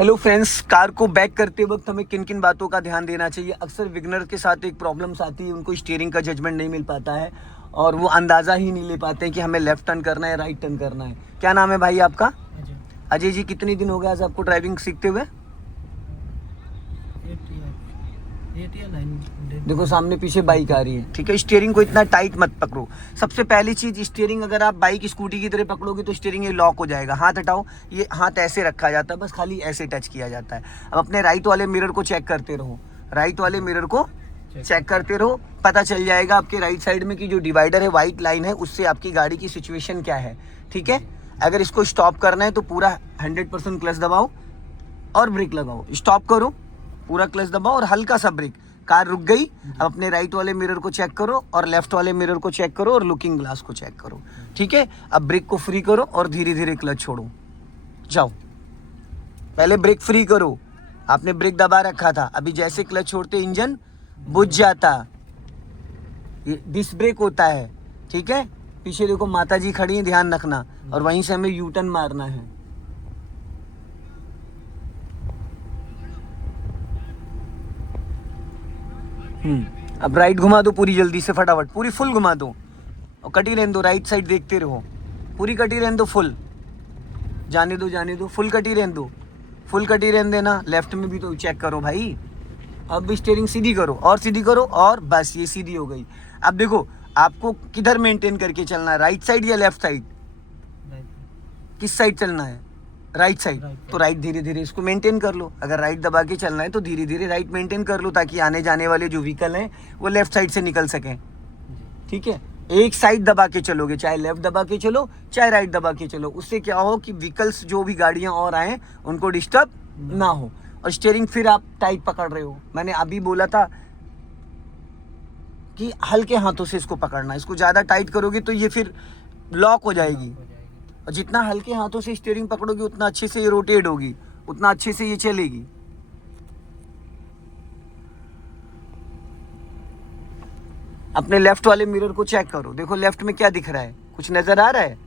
Hello friends, car को back करते वक्त हमें किन किन बातों का ध्यान देना चाहिए। अक्सर विगनर के साथ एक प्रॉब्लम्स आती है, उनको स्टीयरिंग का जजमेंट नहीं मिल पाता है और वो अंदाज़ा ही नहीं ले पाते हैं कि हमें लेफ्ट टर्न करना है, राइट टर्न करना है। क्या नाम है भाई आपका? अजय जी, कितने दिन हो गए आज आपको ड्राइविंग सीखते हुए? 8 या 9 देखो सामने पीछे बाइक आ रही है, ठीक है। स्टीयरिंग को इतना टाइट मत पकड़ो। सबसे पहली चीज, स्टीयरिंग अगर आप बाइक स्कूटी की तरह पकड़ोगे तो स्टीयरिंग ये लॉक हो जाएगा। हाथ हटाओ, ये हाथ ऐसे रखा जाता है, बस खाली ऐसे टच किया जाता है। अब अपने राइट वाले मिरर को चेक करते रहो, राइट वाले मिरर को चेक करते रहो, पता चल जाएगा आपके राइट साइड में कि जो डिवाइडर है, व्हाइट लाइन है, उससे आपकी गाड़ी की सिचुएशन क्या है, ठीक है। अगर इसको स्टॉप करना है तो पूरा 100% क्लच दबाओ और ब्रेक लगाओ। स्टॉप करो, पूरा क्लच दबाओ और हल्का सा ब्रेक। कार रुक गई। अब अपने राइट वाले मिरर को चेक करो और लेफ्ट वाले मिरर को चेक करो और लुकिंग ग्लास को चेक करो, ठीक है। अब ब्रेक को फ्री करो और धीरे धीरे क्लच छोड़ो। जाओ, पहले ब्रेक फ्री करो। आपने ब्रेक दबा रखा था, अभी जैसे क्लच छोड़ते इंजन बुझ जाता। ये डिस्क ब्रेक होता है, ठीक है। पीछे देखो माता जी खड़ी हैं, ध्यान रखना। और वहीं से हमें यू टर्न मारना है। अब राइट घुमा दो पूरी जल्दी से, फटाफट पूरी फुल घुमा दो और कटी रहने दो। राइट साइड देखते रहो, पूरी कटी रहने दो, फुल जाने दो, जाने दो, फुल कटी रहने दो, फुल कटी रहने देना। लेफ्ट में भी तो चेक करो भाई। अब भी स्टीयरिंग सीधी करो और सीधी करो और बस ये सीधी हो गई। अब देखो आपको किधर मेंटेन करके चलना है, राइट साइड या लेफ्ट साइड? किस साइड चलना है? Right side. तो राइट धीरे धीरे इसको मेंटेन कर लो। अगर राइट दबा के चलना है तो धीरे धीरे राइट मेंटेन कर लो, ताकि आने जाने वाले जो व्हीकल हैं वो लेफ्ट साइड से निकल सकें, ठीक है। एक साइड दबा के चलोगे, चाहे लेफ्ट दबा के चलो चाहे राइट दबा के चलो, उससे क्या हो कि व्हीकल्स जो भी गाड़ियां और आए उनको डिस्टर्ब ना हो। और स्टीयरिंग फिर आप टाइट पकड़ रहे हो। मैंने अभी बोला था कि हल्के हाथों से इसको पकड़ना। इसको ज़्यादा टाइट करोगे तो ये फिर लॉक हो जाएगी। और जितना हल्के हाथों से स्टीयरिंग पकड़ोगे उतना अच्छे से ये रोटेट होगी, उतना अच्छे से ये चलेगी। अपने लेफ्ट वाले मिरर को चेक करो, देखो लेफ्ट में क्या दिख रहा है, कुछ नजर आ रहा है?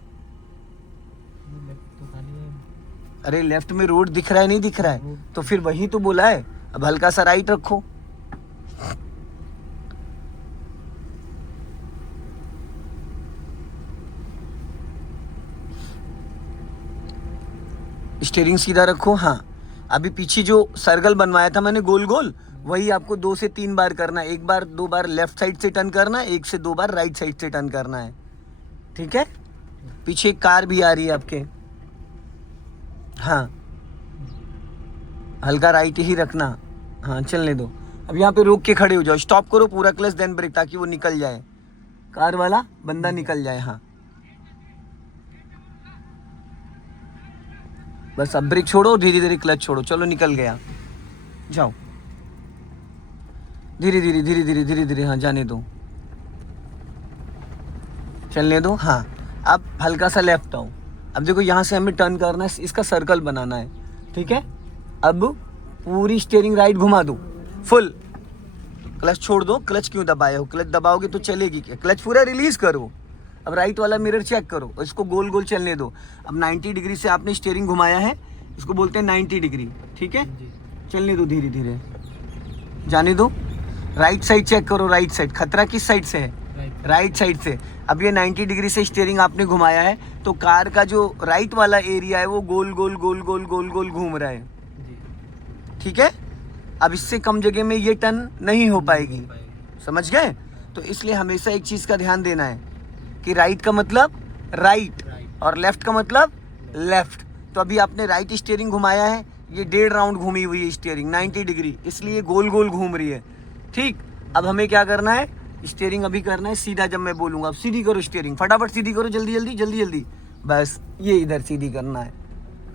अरे लेफ्ट में रोड दिख रहा है, नहीं दिख रहा है? तो फिर वही तो बोला है। अब हल्का सा राइट रखो। स्टीयरिंग सीधा रखो। हाँ, अभी पीछे जो सर्कल बनवाया था मैंने गोल गोल, वही आपको 2 से 3 बार करना है। 1 बार 2 बार लेफ्ट साइड से टर्न करना है, 1 से 2 बार राइट साइड से टर्न करना है, ठीक है। पीछे एक कार भी आ रही है आपके। हाँ, हल्का राइट ही रखना। हाँ, चलने दो। अब यहाँ पे रोक के खड़े हो जाओ, स्टॉप करो, पूरा क्लच देन ब्रेक, ताकि वो निकल जाए, कार वाला बंदा निकल जाए। हाँ, बस अब ब्रेक छोड़ो, धीरे धीरे क्लच छोड़ो। चलो निकल गया, जाओ धीरे धीरे धीरे धीरे धीरे धीरे। हाँ, जाने दो, चलने दो। हाँ, अब हल्का सा लेफ्ट आओ। अब देखो यहाँ से हमें टर्न करना है, इसका सर्कल बनाना है, ठीक है। अब पूरी स्टीयरिंग राइट घुमा दो, फुल। क्लच छोड़ दो। क्लच क्यों दबाए हो? क्लच दबाओगे तो चलेगी क्या? क्लच पूरा रिलीज करो। अब राइट वाला मिरर चेक करो और इसको गोल गोल चलने दो। अब 90 डिग्री से आपने स्टीयरिंग घुमाया है, इसको बोलते हैं 90 डिग्री, ठीक है। चलने दो धीरे धीरे, जाने दो। राइट साइड चेक करो, राइट साइड। खतरा किस साइड से है? राइट साइड से। अब ये 90 डिग्री से स्टीयरिंग आपने घुमाया है तो कार का जो राइट वाला एरिया है वो गोल गोल गोल गोल गोल गोल घूम रहा है, ठीक है। अब इससे कम जगह में ये टर्न नहीं हो पाएगी, समझ गए? तो इसलिए हमेशा एक चीज़ का ध्यान देना है कि राइट का मतलब राइट और लेफ्ट का मतलब लेफ्ट। तो अभी आपने राइट स्टीयरिंग घुमाया है, ये 1.5 राउंड घूमी हुई है स्टीयरिंग 90 डिग्री, इसलिए गोल गोल घूम रही है, ठीक। अब हमें क्या करना है? स्टीयरिंग अभी करना है सीधा, जब मैं बोलूँगा। अब सीधी करो स्टीयरिंग, फटाफट सीधी करो, जल्दी जल्दी जल्दी जल्दी। बस ये इधर सीधी करना है।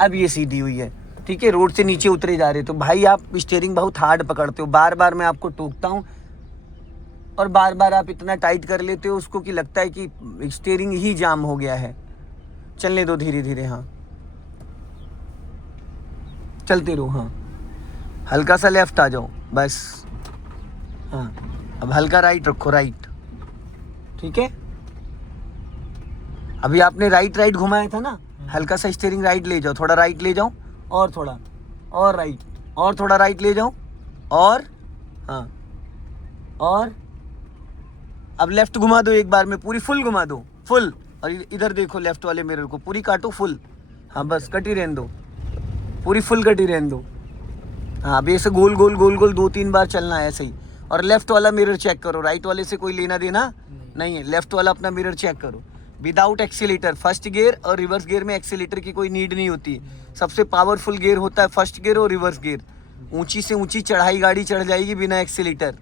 अब ये सीधी हुई है, ठीक है। रोड से नीचे उतरे जा रहे तो भाई आप स्टीयरिंग बहुत हार्ड पकड़ते हो, बार बार मैं आपको टोकता हूँ और बार बार आप इतना टाइट कर लेते हो उसको कि लगता है कि स्टीयरिंग ही जाम हो गया है। चलने दो धीरे धीरे। हाँ, चलते रहो। हाँ, हल्का सा लेफ्ट आ जाओ, बस। हाँ, अब हल्का राइट रखो, राइट, ठीक है। अभी आपने राइट राइट घुमाया था ना, हल्का सा स्टीयरिंग राइट ले जाओ, थोड़ा राइट ले जाओ और थोड़ा और राइट, और थोड़ा राइट ले जाओ, और हाँ, और अब लेफ्ट घुमा दो एक बार में, पूरी फुल घुमा दो, फुल। और इधर देखो लेफ्ट वाले मिरर को, पूरी काटो फुल। हाँ बस, कटी रहने दो, पूरी फुल कटी रहने दो। हाँ अभी ऐसे गोल गोल गोल गोल 2-3 बार चलना है ऐसे ही। और लेफ्ट वाला मिरर चेक करो, राइट वाले से कोई लेना देना नहीं है। लेफ्ट वाला अपना मिरर चेक करो, विदाउट एक्सीलेटर। फर्स्ट गियर और रिवर्स गियर में एक्सीलेटर की कोई नीड नहीं होती। सबसे पावरफुल गियर होता है फर्स्ट गियर और रिवर्स गियर। ऊंची से ऊंची चढ़ाई गाड़ी चढ़ जाएगी बिना एक्सीलेटर,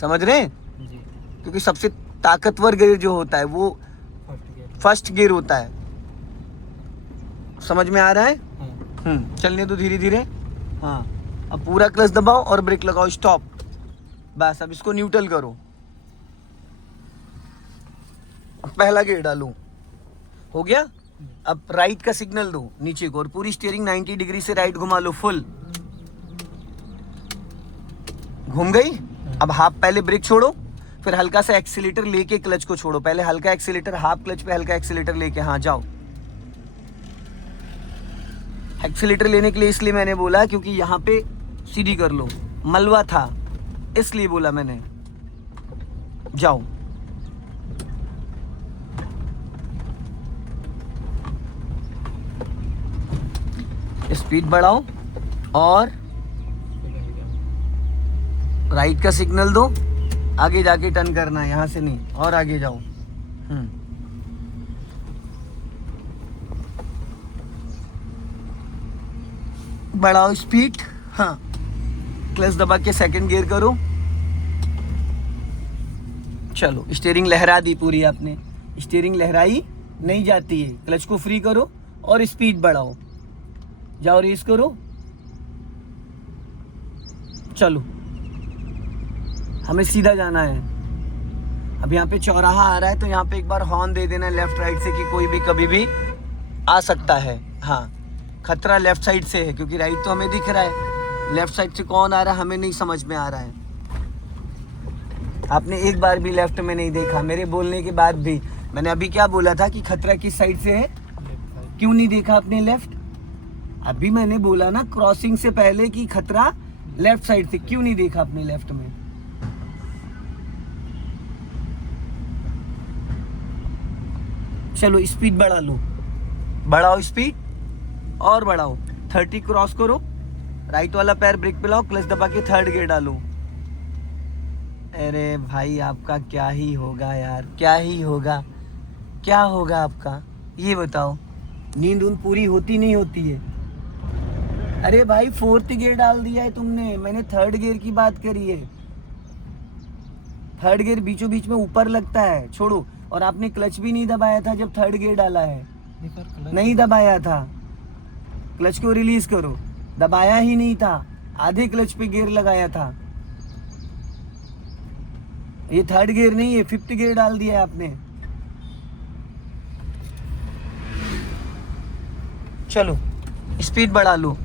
समझ रहे हैं? जी। क्योंकि सबसे ताकतवर गियर जो होता है वो फर्स्ट गियर होता है। समझ में आ रहा है? चलने दो धीरे धीरे। हाँ अब पूरा क्लच दबाओ और ब्रेक लगाओ, स्टॉप। बस अब इसको न्यूट्रल करो। अब पहला गियर डालो, हो गया। अब राइट का सिग्नल दो नीचे को और पूरी स्टीयरिंग 90 डिग्री से राइट घुमा लो, फुल घूम गई। अब हाफ पहले ब्रेक छोड़ो, फिर हल्का सा एक्सीलेटर लेके क्लच को छोड़ो। पहले हल्का एक्सीलेटर, हाफ क्लच पे हल्का एक्सीलेटर लेके, हाँ जाओ। एक्सीलेटर लेने के लिए इसलिए मैंने बोला क्योंकि यहाँ पे सीधी कर लो, मलबा था इसलिए बोला मैंने। जाओ, स्पीड बढ़ाओ और राइट का सिग्नल दो। आगे जाके टर्न करना है, यहाँ से नहीं, और आगे जाओ। बढ़ाओ स्पीड। हाँ क्लच दबा के सेकंड गियर करो। चलो, स्टीयरिंग लहरा दी पूरी आपने। स्टीयरिंग लहराई नहीं जाती है, क्लच को फ्री करो और स्पीड बढ़ाओ। जाओ रेस करो, चलो हमें सीधा जाना है। अब यहाँ पे चौराहा आ रहा है तो यहाँ पे एक बार हॉर्न दे देना लेफ्ट राइट से कि कोई भी कभी भी आ सकता है। हाँ खतरा लेफ्ट साइड से है क्योंकि राइट तो हमें दिख रहा है, लेफ्ट साइड से कौन आ रहा है हमें नहीं समझ में आ रहा है। आपने एक बार भी लेफ्ट में नहीं देखा मेरे बोलने के बाद भी। मैंने अभी क्या बोला था कि खतरा किस साइड से है, क्यों नहीं देखा आपने लेफ्ट? अभी मैंने बोला ना क्रॉसिंग से पहले कि खतरा लेफ्ट साइड से, क्यों नहीं देखा आपने लेफ्ट में? चलो स्पीड बढ़ा लो, बढ़ाओ स्पीड और बढ़ाओ। 30 क्रॉस करो, राइट वाला पैर ब्रेक पे लाओ, क्लच दबा के थर्ड गियर डालो। अरे भाई आपका क्या ही होगा यार, क्या ही होगा, क्या होगा आपका ये बताओ। नींद उन पूरी होती नहीं होती है? अरे भाई फोर्थ गियर डाल दिया है तुमने, मैंने थर्ड गियर की बात करी है। थर्ड गियर बीचों बीच में ऊपर लगता है, छोड़ो। और आपने क्लच भी नहीं दबाया था जब थर्ड गियर डाला है, नहीं दबाया था। क्लच को रिलीज करो, दबाया ही नहीं था, आधे क्लच पे गियर लगाया था। ये थर्ड गियर नहीं है, फिफ्थ गियर डाल दिया है आपने। चलो स्पीड बढ़ा लो।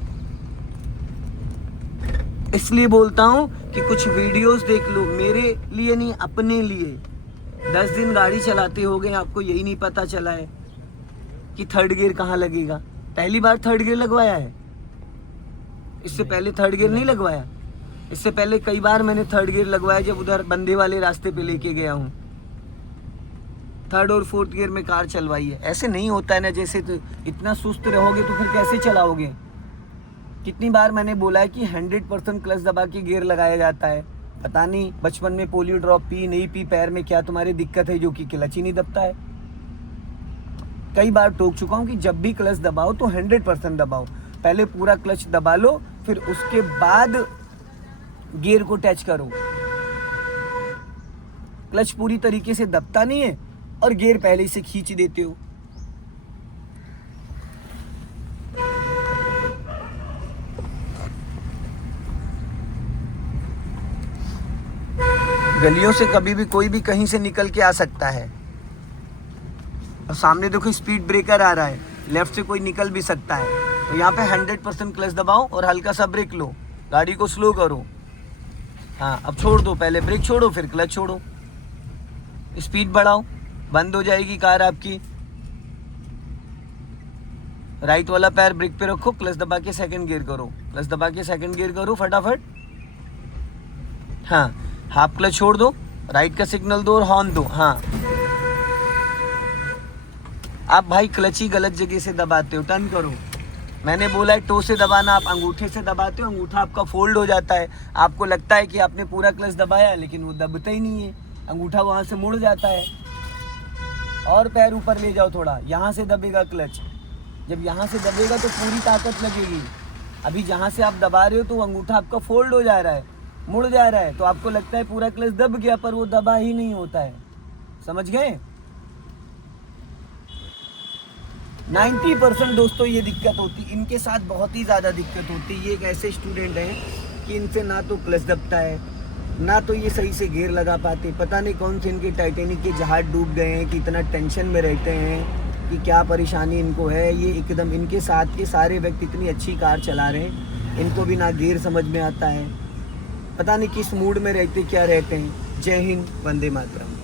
इसलिए बोलता हूँ कि कुछ वीडियोस देख लो, मेरे लिए नहीं अपने लिए। 10 दिन गाड़ी चलाते हो गए, आपको यही नहीं पता चला है कि थर्ड गियर कहाँ लगेगा। पहली बार थर्ड गियर लगवाया है, इससे पहले थर्ड गियर नहीं लगवाया। इससे पहले कई बार मैंने थर्ड गियर लगवाया जब उधर बंदे वाले रास्ते पे लेके गया हूँ। थर्ड और फोर्थ गियर में कार चलवाई है। ऐसे नहीं होता है ना, जैसे तो इतना सुस्त रहोगे तो फिर कैसे चलाओगे? कितनी बार मैंने बोला है कि 100% क्लच दबा के गियर लगाया जाता है। पता नहीं बचपन में पोलियो ड्रॉप पी नहीं पी, पैर में क्या तुम्हारी दिक्कत है जो कि क्लच ही नहीं दबता है। कई बार टोक चुका हूँ कि जब भी क्लच दबाओ तो 100% दबाओ। पहले पूरा क्लच दबा लो, फिर उसके बाद गियर को टच करो। क्लच पूरी तरीके से दबता नहीं है और गियर पहले से खींच देते हो। गलियों से कभी भी कोई भी कहीं से निकल के आ सकता है। और सामने देखो स्पीड ब्रेकर आ रहा है, लेफ्ट से कोई निकल भी सकता है। तो यहाँ पे 100% क्लच दबाओ और हल्का सा ब्रेक लो, गाड़ी को स्लो करो। हाँ अब छोड़ दो, पहले ब्रेक छोड़ो फिर क्लच छोड़ो, स्पीड बढ़ाओ, बंद हो जाएगी कार आपकी। राइट वाला पैर ब्रेक पे रखो, क्लच दबा के सेकंड गियर करो, क्लच दबा के सेकंड गियर करो फटाफट। हाँ, हाफ क्लच छोड़ दो, राइट का सिग्नल दो और हॉर्न दो। हाँ, आप भाई क्लच ही गलत जगह से दबाते हो, टर्न करो। मैंने बोला है टो से दबाना, आप अंगूठे से दबाते हो, अंगूठा आपका फोल्ड हो जाता है। आपको लगता है कि आपने पूरा क्लच दबाया, लेकिन वो दबता ही नहीं है, अंगूठा वहाँ से मुड़ जाता है। और पैर ऊपर ले जाओ थोड़ा, यहाँ से दबेगा क्लच। जब यहाँ से दबेगा तो पूरी ताकत लगेगी। अभी जहाँ से आप दबा रहे हो तो अंगूठा आपका फोल्ड हो जा रहा है, मुड़ जा रहा है, तो आपको लगता है पूरा क्लच दब गया, पर वो दबा ही नहीं होता है। समझ गए? 90% दोस्तों ये दिक्कत होती, इनके साथ बहुत ही ज़्यादा दिक्कत होती है। ये एक ऐसे स्टूडेंट हैं कि इनसे ना तो क्लच दबता है, ना तो ये सही से गियर लगा पाते। पता नहीं कौन से इनके टाइटैनिक के जहाज डूब गए हैं कि इतना टेंशन में रहते हैं कि क्या परेशानी इनको है। ये एकदम, इनके साथ के सारे व्यक्ति इतनी अच्छी कार चला रहे हैं, इनको भी ना गियर समझ में आता है। पता नहीं किस मूड में रहते, क्या रहते हैं। जय हिंद, वंदे मातरम।